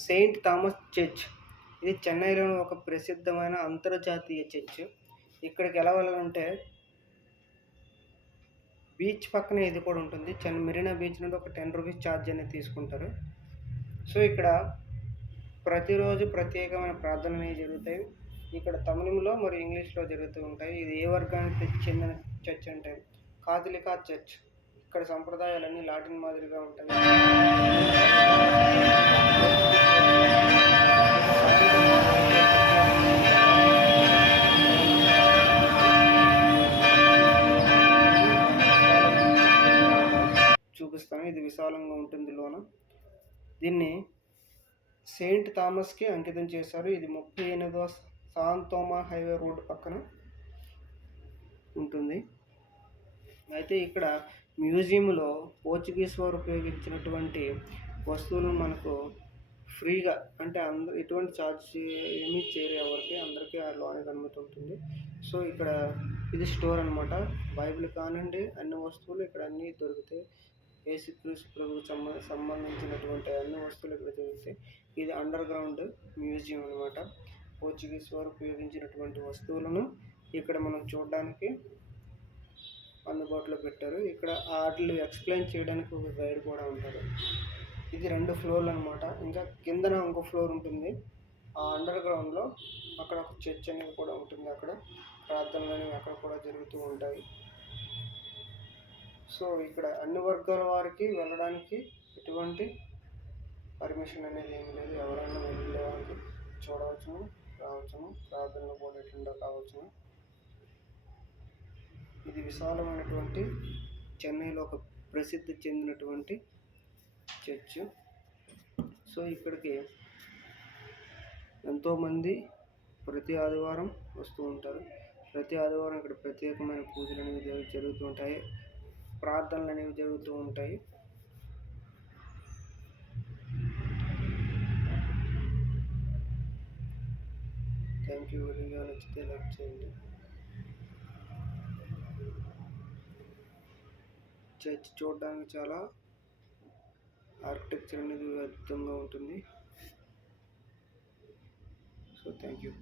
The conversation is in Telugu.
Saint Thomas church. ఇది చెన్నైలోని ఒక ప్రసిద్ధమైన అంతర్జాతీయ చర్చ్. ఇక్కడికి ఎలా వెళ్ళాలంటే బీచ్ పక్కనే ఇది కూడా ఉంటుంది. మెరీనా బీచ్ నుండి ఒక 10 రూపీస్ ఛార్జ్ అనేది తీసుకుంటారు. సో ఇక్కడ ప్రతిరోజు ప్రత్యేకమైన ప్రార్థనలు అనేవి జరుగుతాయి. ఇక్కడ తమిళంలో మరియు ఇంగ్లీష్లో జరుగుతూ ఉంటాయి. ఇది ఏ వర్గానికి చెందిన చర్చ్ అంటే కాథలికా చర్చ్. ఇక్కడ సంప్రదాయాలన్నీ లాటిన్ మాదిరిగా ఉంటాయి. చూపిస్తాను. ఇది విశాలంగా ఉంటుంది లోన. దీన్ని సెయింట్ థామస్కి అంకితం చేశారు. ఇది 38వ సాన్ తోమా హైవే రోడ్ పక్కన ఉంటుంది. అయితే ఇక్కడ మ్యూజియంలో పోర్చుగీస్ వారు ఉపయోగించినటువంటి వస్తువులను మనకు ఫ్రీగా, అంటే ఎటువంటి ఛార్జ్ ఏమీ చేయరు ఎవరికి, అందరికీ ఆ లోనికి అనుమతి ఉంటుంది. సో ఇక్కడ ఇది స్టోర్ అనమాట. బైబిల్ కానివ్వండి, అన్ని వస్తువులు ఇక్కడ అన్నీ దొరుకుతాయి. యేసుక్రీస్తు ప్రభువుకు సంబంధించినటువంటి అన్ని వస్తువులు ఇక్కడ దొరుకుతాయి. ఇది అండర్ గ్రౌండ్ మ్యూజియం అనమాట. పోర్చుగీస్ వారు ఉపయోగించినటువంటి వస్తువులను ఇక్కడ మనం చూడడానికి అందుబాటులో పెట్టారు. ఇక్కడ వాటిని ఎక్స్ప్లెయిన్ చేయడానికి ఒక గైడ్ కూడా ఉంటారు. ఇది 2 ఫ్లోర్లు అనమాట. ఇంకా కిందన ఇంకో ఫ్లోర్ ఉంటుంది. ఆ అండర్ గ్రౌండ్లో అక్కడ ఒక చర్చ్ అనేది కూడా ఉంటుంది. అక్కడ ప్రార్థనలు అనేవి అక్కడ కూడా జరుగుతూ ఉంటాయి. సో ఇక్కడ అన్ని వర్గాల వారికి వెళ్ళడానికి ఎటువంటి పర్మిషన్ అనేది ఏమి లేదు. ఎవరైనా వెళ్ళేవారికి చూడవచ్చును, రావచ్చును, ప్రార్థనలు కూడా ఎట్లా కావచ్చును. ఇది విశాలమైనటువంటి చెన్నైలో ఒక ప్రసిద్ధి చెందినటువంటి చర్చ్. సో ఇక్కడికి ఎంతోమంది ప్రతి ఆదివారం వస్తూ ఉంటారు. ప్రతి ఆదివారం ఇక్కడ ప్రత్యేకమైన పూజలు అనేవి జరుగుతూ ఉంటాయి. ప్రార్థనలు అనేవి జరుగుతూ ఉంటాయి. Thank you. వీడియో నచ్చితే లైక్ చేయండి. చర్చ్ చూడడానికి చాలా ఆర్కిటెక్చర్ అనేది అద్భుతంగా ఉంటుంది. So thank you.